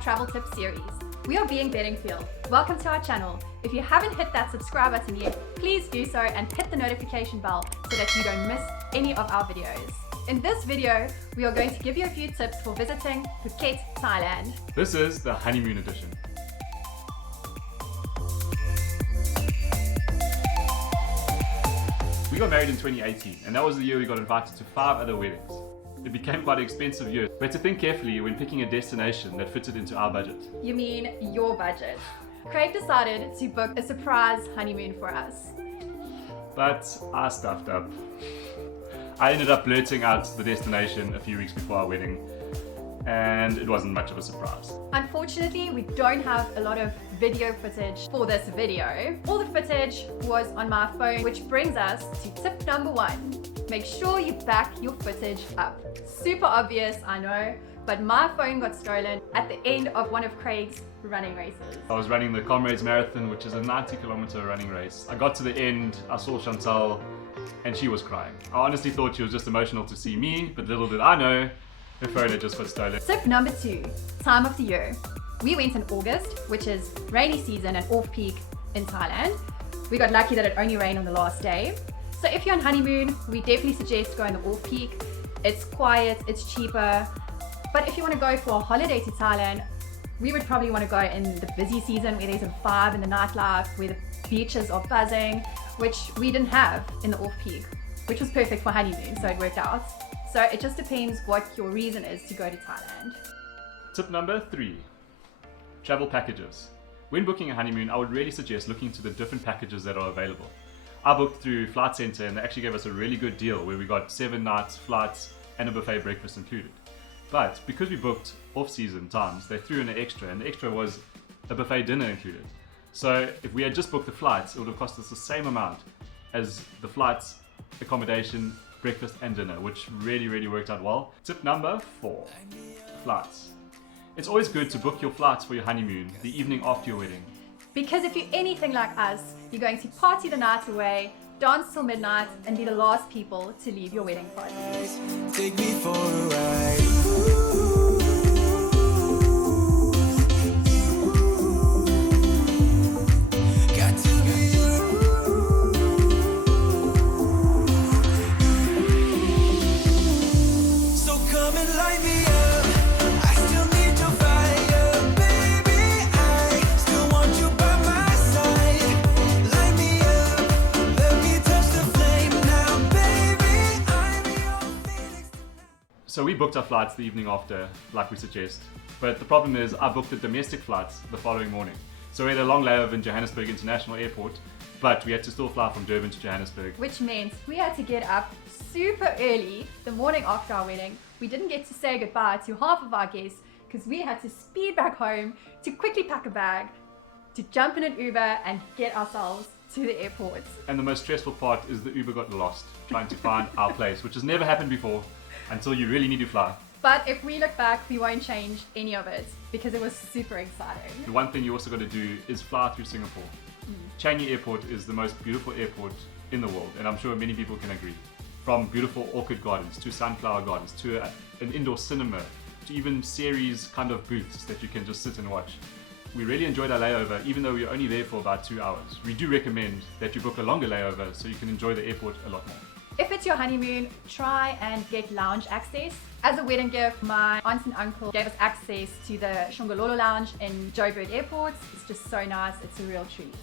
our travel tip series. We are Being Bedingfield. Welcome to our channel. If you haven't hit that subscribe button yet, please do so and hit the notification bell so that you don't miss any of our videos. In this video, we are going to give you a few tips for visiting Phuket, Thailand. This is the honeymoon edition. We got married in 2018, and that was the year we got invited to 5 other weddings. It became quite an expensive year. We had to think carefully when picking a destination that fitted into our budget. You mean your budget. Craig decided to book a surprise honeymoon for us. But I stuffed up. I ended up blurting out the destination a few weeks before our wedding, and it wasn't much of a surprise. Unfortunately, we don't have a lot of video footage for this video. All the footage was on my phone, which brings us to tip number 1. Make sure you back your footage up. Super obvious, I know, but my phone got stolen at the end of one of Craig's running races. I was running the Comrades Marathon, which is a 90-kilometer running race. I got to the end, I saw Chantal, and she was crying. I honestly thought she was just emotional to see me, but little did I know, her phone had just got stolen. Tip number 2, time of the year. We went in August, which is rainy season and off-peak in Thailand. We got lucky that it only rained on the last day. So if you're on honeymoon, we definitely suggest going the off-peak. It's quiet, it's cheaper. But if you want to go for a holiday to Thailand, we would probably want to go in the busy season where there's a vibe in the nightlife, where the beaches are buzzing, which we didn't have in the off-peak, which was perfect for honeymoon, so it worked out. So it just depends what your reason is to go to Thailand. Tip number 3, travel packages. When booking a honeymoon, I would really suggest looking into the different packages that are available. I booked through Flight Centre and they actually gave us a really good deal where we got 7 nights, flights, and a buffet breakfast included. But because we booked off-season times, they threw in an extra, and the extra was a buffet dinner included. So if we had just booked the flights, it would have cost us the same amount as the flights, accommodation, breakfast and dinner, which really worked out well. Tip number 4, flights. It's always good to book your flights for your honeymoon the evening after your wedding. Because if you're anything like us, you're going to party the night away, dance till midnight, and be the last people to leave your wedding party. Take me for a ride. Got to be you. So come and light me up. I still need your fire, baby. I still want you by my side. Light me up. Let me touch the flame now, baby. I'm your phoenix. So we booked our flights the evening after, like we suggest. But the problem is I booked the domestic flights the following morning. So we had a long layover in Johannesburg International Airport, but we had to still fly from Durban to Johannesburg. Which meant we had to get up super early the morning after our wedding. We didn't get to say goodbye to half of our guests because we had to speed back home to quickly pack a bag, to jump in an Uber and get ourselves to the airport. And the most stressful part is the Uber got lost trying to find our place, which has never happened before until you really need to fly. But if we look back, we won't change any of it because it was super exciting. The one thing you also got to do is fly through Singapore. Changi Airport is the most beautiful airport in the world, and I'm sure many people can agree. From beautiful orchid gardens to sunflower gardens to an indoor cinema to even series kind of booths that you can just sit and watch. We really enjoyed our layover, even though we were only there for about 2 hours. We do recommend that you book a longer layover so you can enjoy the airport a lot more. If it's your honeymoon, try and get lounge access. As a wedding gift, my aunt and uncle gave us access to the Shongololo Lounge in Joburg Airport. It's just so nice, it's a real treat.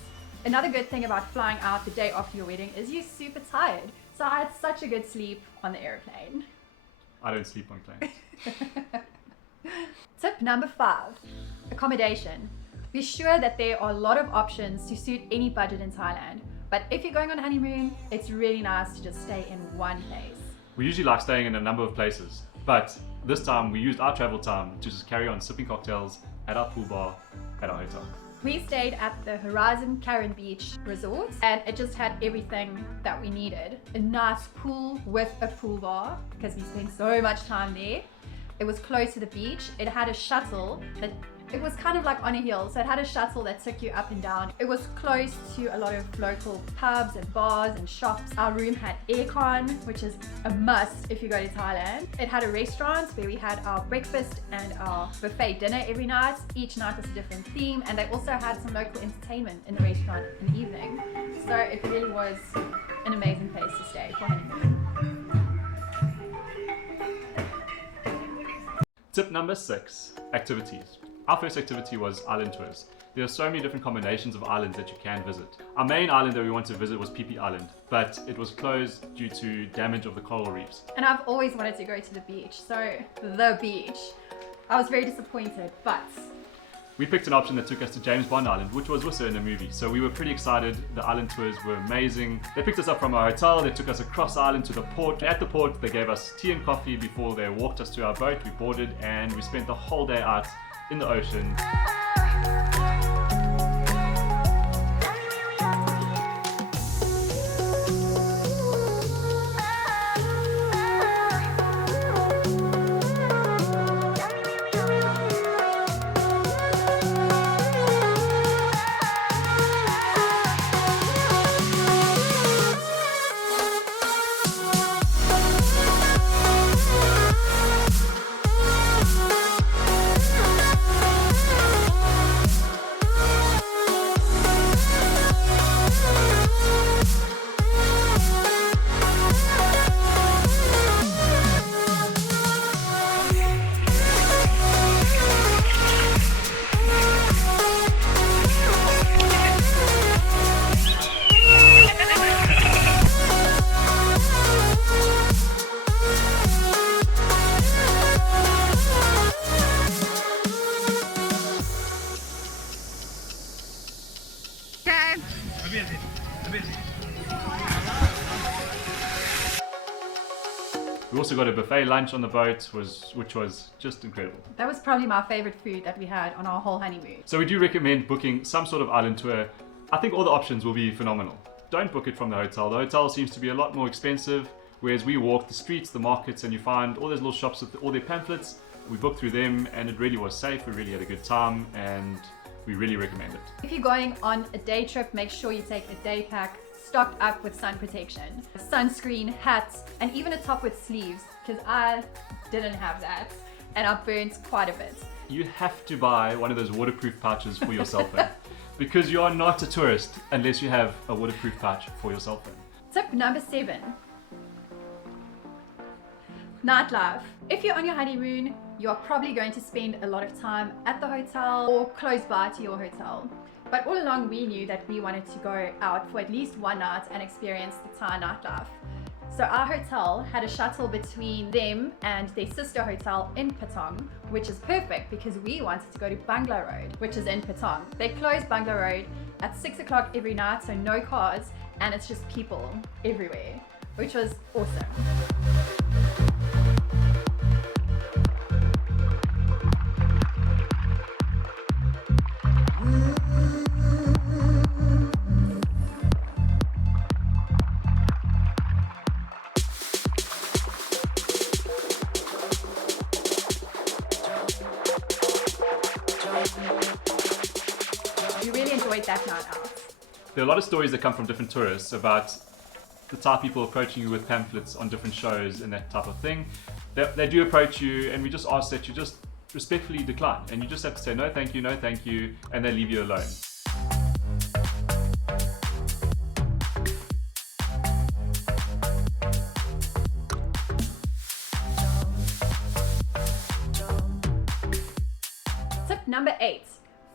Another good thing about flying out the day after your wedding is you're super tired. So I had such a good sleep on the airplane. I don't sleep on planes. Tip number 5, accommodation. Be sure that there are a lot of options to suit any budget in Thailand. But if you're going on honeymoon, it's really nice to just stay in one place. We usually like staying in a number of places, but this time we used our travel time to just carry on sipping cocktails at our pool bar at our hotel. We stayed at the Horizon Karen Beach Resort and it just had everything that we needed. A nice pool with a pool bar because we spent so much time there. It was close to the beach. It had a shuttle that It was kind of like on a hill, so it had a shuttle that took you up and down. It was close to a lot of local pubs and bars and shops. Our room had aircon, which is a must if you go to Thailand. It had a restaurant where we had our breakfast and our buffet dinner every night. Each night was a different theme, and they also had some local entertainment in the restaurant in the evening. So it really was an amazing place to stay for honeymoon. Tip number 6, activities. Our first activity was island tours. There are so many different combinations of islands that you can visit. Our main island that we wanted to visit was Phi Island, but it was closed due to damage of the coral reefs. And I've always wanted to go to the beach, so the beach. I was very disappointed, but We picked an option that took us to James Bond Island, which was also in a movie, so we were pretty excited. The island tours were amazing. They picked us up from our hotel, they took us across island to the port. At the port, they gave us tea and coffee before they walked us to our boat. We boarded and we spent the whole day out in the ocean. We also got a buffet lunch on the boat, which was just incredible. that was probably my favorite food that we had on our whole honeymoon. So we do recommend booking some sort of island tour. I think all the options will be phenomenal. Don't book it from the hotel. The hotel seems to be a lot more expensive, whereas we walk the streets, the markets, and you find all those little shops with all their pamphlets. We booked through them and it really was safe. We really had a good time and we really recommend it. If you're going on a day trip, make sure you take a day pack stocked up with sun protection, sunscreen, hats, and even a top with sleeves, because I didn't have that and I burnt quite a bit. You have to buy one of those waterproof pouches for your cell phone because you are not a tourist unless you have a waterproof pouch for your cell phone. Tip number 7. Nightlife. If you're on your honeymoon, you're probably going to spend a lot of time at the hotel or close by to your hotel. But all along we knew that we wanted to go out for at least one night and experience the Thai nightlife. So our hotel had a shuttle between them and their sister hotel in Patong, which is perfect because we wanted to go to Bangla Road, which is in Patong. They close Bangla Road at 6 o'clock every night, so no cars, and it's just people everywhere, which was awesome. We really enjoyed that night out. There are a lot of stories that come from different tourists about the Thai people approaching you with pamphlets on different shows and that type of thing. They do approach you and we just ask that you just respectfully decline and you just have to say no thank you, and they leave you alone. Tip number 8,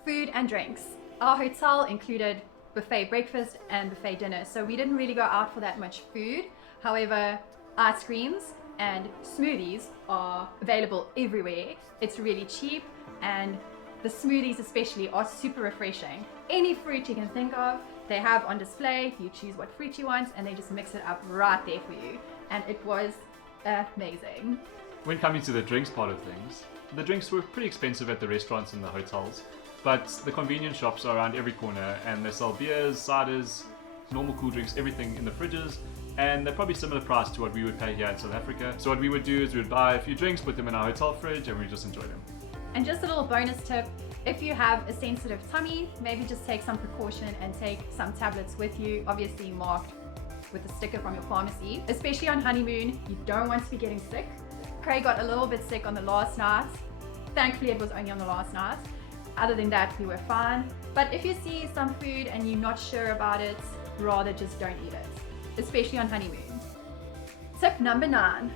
food and drinks. Our hotel included buffet breakfast and buffet dinner, so we didn't really go out for that much food. However, ice creams and smoothies are available everywhere. It's really cheap and the smoothies especially are super refreshing. Any fruit you can think of, they have on display. You choose what fruit you want and they just mix it up right there for you. And it was amazing. When coming to the drinks part of things, the drinks were pretty expensive at the restaurants and the hotels, but the convenience shops are around every corner and they sell beers, ciders, normal cool drinks, everything in the fridges, and they're probably similar price to what we would pay here in South Africa. So what we would do is we would buy a few drinks, put them in our hotel fridge, and we just enjoy them. And just a little bonus tip, If you have a sensitive tummy, maybe just take some precaution and take some tablets with you, obviously marked with a sticker from your pharmacy. Especially on honeymoon, you don't want to be getting sick. Craig got a little bit sick on the last night. Thankfully it was only on the last night. Other than that, we were fine. But if you see some food and you're not sure about it, rather just don't eat it, especially on honeymoon. Tip number 9,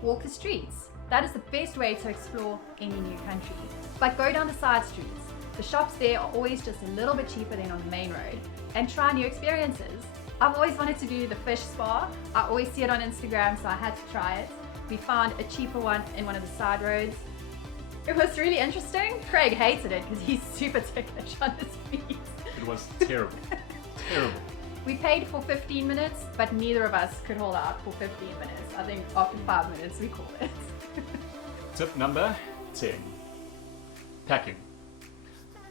walk the streets. That is the best way to explore any new country. But go down the side streets. The shops there are always just a little bit cheaper than on the main road, and try new experiences. I've always wanted to do the fish spa. I always see it on Instagram, so I had to try it. We found a cheaper one in one of the side roads. It was really interesting. Craig hated it because he's super ticklish on his feet. It was terrible. Terrible. We paid for 15 minutes, but neither of us could hold out for 15 minutes. I think after 5 minutes we called it. Tip number 10. Packing.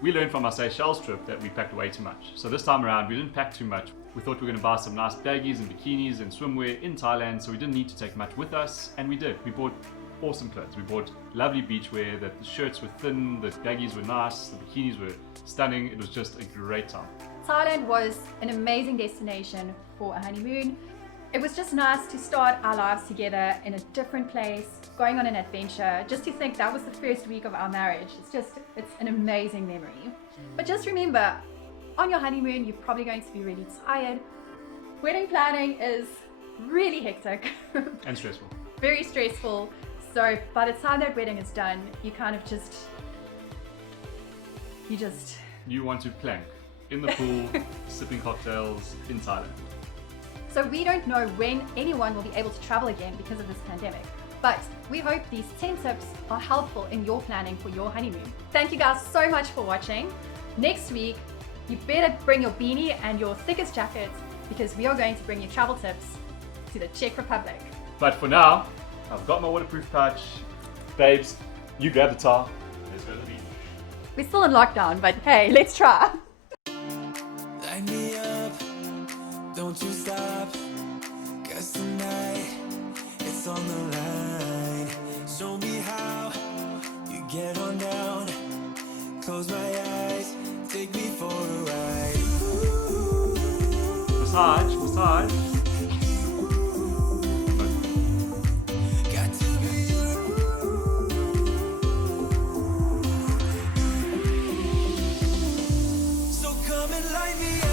We learned from our Seychelles trip that we packed way too much. So this time around we didn't pack too much. We thought we were going to buy some nice baggies and bikinis and swimwear in Thailand, so we didn't need to take much with us, and we did. We bought awesome clothes. We bought lovely beachwear, the shirts were thin, the baggies were nice, the bikinis were stunning. It was just a great time. Thailand was an amazing destination for a honeymoon. It was just nice to start our lives together in a different place, going on an adventure. Just to think that was the first week of our marriage. It's an amazing memory. But just remember, on your honeymoon, you're probably going to be really tired. Wedding planning is really hectic. And stressful. Very stressful. So by the time that wedding is done, you kind of You want to plank in the pool, sipping cocktails in Thailand. So we don't know when anyone will be able to travel again because of this pandemic. But we hope these 10 tips are helpful in your planning for your honeymoon. Thank you guys so much for watching. Next week, you better bring your beanie and your thickest jacket because we are going to bring you travel tips to the Czech Republic. But for now, I've got my waterproof pouch. Babes, you grab the towel. Let's go to the beach. We're still in lockdown, but hey, let's try. Light me up, don't you stop, 'cause tonight it's on the line. Show me how you get on down, close my eyes, take me for a ride. Massage, massage. Got to be you. So come and light me up.